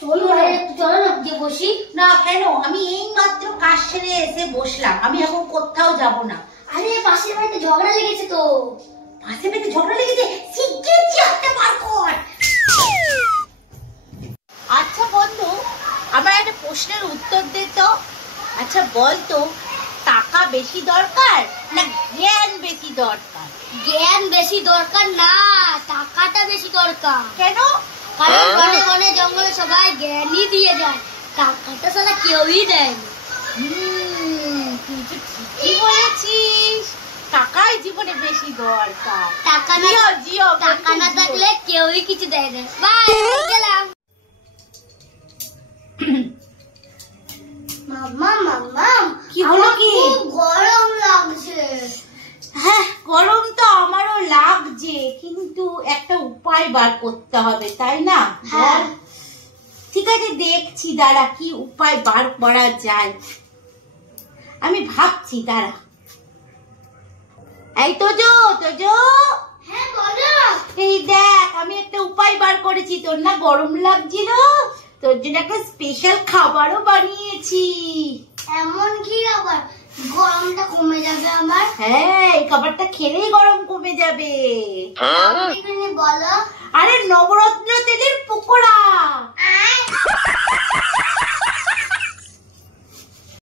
চলো না গিয়ে বসি। না কেন, আমি এই মাত্র কাজ সেরে এসে বসলাম, আমি এখন কোথাও যাব না। আরে পাশের বাড়িতে ঝগড়া লেগেছে তো। পাশের বাড়িতে ঝগড়া লেগেছে? শিগগির চেয়ারটা বার কর। আচ্ছা বন্ধু, আমার একটা প্রশ্নের উত্তর দে তো। আচ্ছা বল তো, টাকা বেশি দরকার না জ্ঞান বেশি দরকার? জ্ঞান বেশি দরকার না, টাকাটা বেশি দরকার। কেন? কারণ বনে বনে জঙ্গলে সবাই জ্ঞানই দিয়ে যায়, টাকাটা সালা কেউই দেয় না। তুই তো ঠিকই বলেছিস, টাকাই জীবনে বেশি দরকার। টাকা না থাকলে কেউই কিছু দেয় না। বাই, গেলাম। মাম্মা কি হলো? কি গরম লাগছে? হ্যাঁ, গরম তো আমারও লাগছে, কিন্তু একটা উপায় বার করতে হবে, তাই না? হ্যাঁ। ঠিক আছে, দেখছি, দাঁড়া কি উপায় বার করা যায়, আমি ভাবছি, দাঁড়া। এই তোজো, হ্যাঁ বলো। এই দেখ, আমি একটা উপায় বার করেছি। তোর না গরম লাগছিল, তোর জন্য একটা স্পেশাল খাবারও বানিয়েছি। এমন কি আবার? গরমটা কমে যাবে আমার? হ্যাঁ, এই খাবারটা খেলেই গরম কমে যাবে। বলো। আরে নবরত্ন তেলের পকোড়া।